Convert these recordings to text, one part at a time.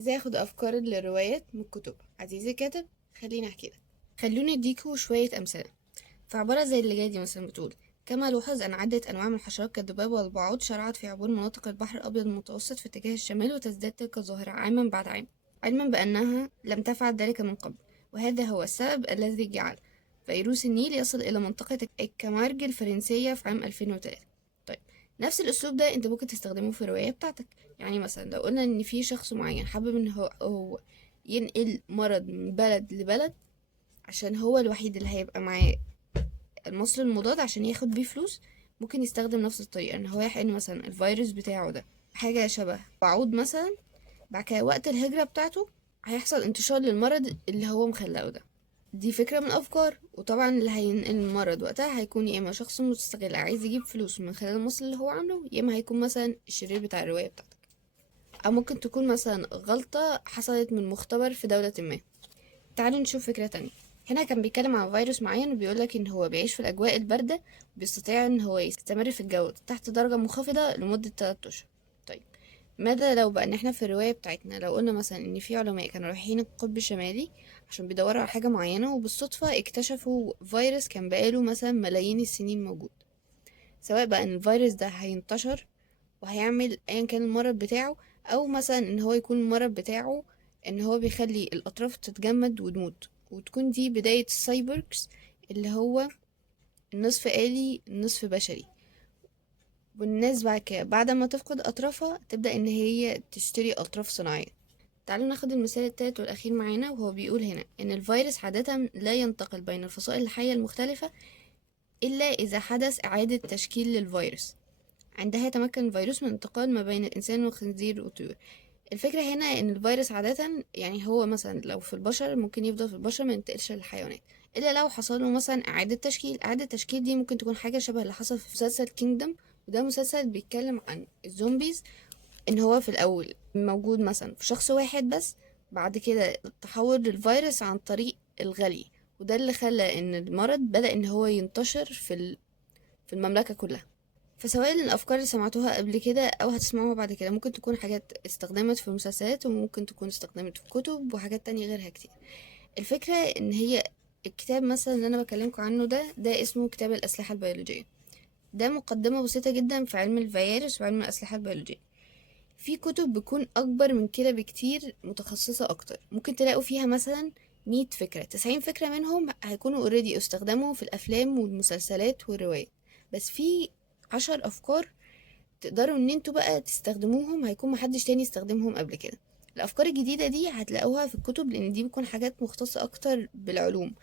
ازاي اخد افكار للروايات من الكتب؟ عزيزي الكاتب، خليني احكي لك. خلوني اديكوا شويه امثله. فعباره زي اللي جايه دي مثلا بتقول: كما لوحظ ان عده انواع من الحشرات كالذباب والبعوض شرعت في عبور مناطق البحر الابيض المتوسط في اتجاه الشمال، وتزداد تلك الظاهره عاما بعد عام، علما بانها لم تفعل ذلك من قبل، وهذا هو السبب الذي جعل فيروس النيل يصل الى منطقه الكامارج الفرنسيه في عام 2003. طيب، نفس الاسلوب ده انت ممكن تستخدمه في الروايه بتاعتك. يعني مثلا لو قلنا ان في شخص معين حابب ان هو ينقل مرض من بلد لبلد، عشان هو الوحيد اللي هيبقى معاه المصل المضاد عشان ياخد بيه فلوس، ممكن يستخدم نفس الطريقة، ان هو يحقن مثلا الفيروس بتاعه ده حاجة شبه بعوض مثلا. بعد كده وقت الهجرة بتاعته هيحصل انتشار للمرض اللي هو مخلقه ده. دي فكرة من الأفكار. وطبعا اللي هينقل المرض وقتها هيكون يا إما شخص مستغل عايز يجيب فلوس من خلال المصل اللي هو عامله، يا إما هيكون مثلا الشرير بتاع الرواية بتاعتك، أو ممكن تكون مثلا غلطة حصلت من مختبر في دولة ما. تعالوا نشوف فكرة تانية. هنا كان بيتكلم عن فيروس معين وبيقولك ان هو بيعيش في الاجواء الباردة، وبيستطيع ان هو يستمر في الجو تحت درجة منخفضة لمدة 3 اشهر. طيب، ماذا لو بقى ان احنا في الرواية بتاعتنا لو قلنا مثلا ان في علماء كانوا رايحين القطب الشمالي عشان بيدوروا على حاجة معينة، وبالصدفة اكتشفوا فيروس كان بقاله مثلا ملايين السنين موجود. سواء بقى ان الفيروس ده هينتشر وهيعمل ايا كان المرض بتاعه، او مثلا ان هو يكون المرض بتاعه ان هو بيخلي الاطراف تتجمد وتموت، وتكون دي بداية السايبورغز، اللي هو النصف آلي النصف بشري. والناس بعد كده بعد ما تفقد اطرافها تبدأ ان هي تشتري اطراف صناعية. تعالوا ناخد المثال التالت والاخير معانا، وهو بيقول هنا ان الفيروس عادة لا ينتقل بين الفصائل الحية المختلفة الا اذا حدث اعادة تشكيل للفيروس. عندها يتمكن الفيروس من الانتقال ما بين الإنسان والخنزير والطيور. الفكرة هنا إن الفيروس عادة يعني هو مثلا لو في البشر ممكن يفضل في البشر ما ينتقلش للحيوانات، إلا لو حصل له مثلا إعادة تشكيل. إعادة تشكيل دي ممكن تكون حاجة شبه اللي حصل في مسلسل كينجدم، وده مسلسل بيتكلم عن الزومبيز. إن هو في الأول موجود مثلا في شخص واحد بس، بعد كده تحول للفيروس عن طريق الغلي، وده اللي خلى إن المرض بدأ إن هو ينتشر في المملكة كلها. فسواء الأفكار اللي سمعتوها قبل كده أو هتسمعوها بعد كده ممكن تكون حاجات استخدمت في مسلسلات، وممكن تكون استخدمت في كتب وحاجات تانية غيرها كتير. الفكرة إن هي الكتاب مثلا اللي أنا بكلمكم عنه ده اسمه كتاب الأسلحة البيولوجية. ده مقدمة بسيطة جدا في علم الفيروس وعلم الأسلحة البيولوجية. في كتب بتكون أكبر من كده بكتير، متخصصة أكتر، ممكن تلاقوا فيها مثلا 100 فكرة. 90 فكرة منهم هيكونوا اوريدي استخدموا في الأفلام والمسلسلات والروايات، بس في 10 أفكار تقدروا ان انتوا بقى تستخدموهم، هيكون محدش تاني استخدمهم قبل كده. الافكار الجديدة دي هتلاقوها في الكتب لان دي بتكون حاجات مختصة اكتر بالعلوم.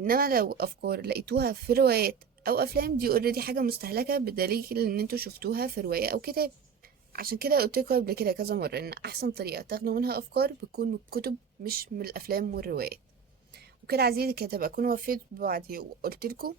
انما لو افكار لقيتوها في روايات او افلام، دي اوريدي حاجة مستهلكة بدليل ان انتوا شفتوها في رواية او كتاب. عشان كده قلت لكم قبل كده كذا مرة ان احسن طريقة تاخدوا منها افكار بتكون من الكتب مش من الافلام والروايات. وكده عزيزي الكاتب اكون وفيت بوعدي وقلت لكم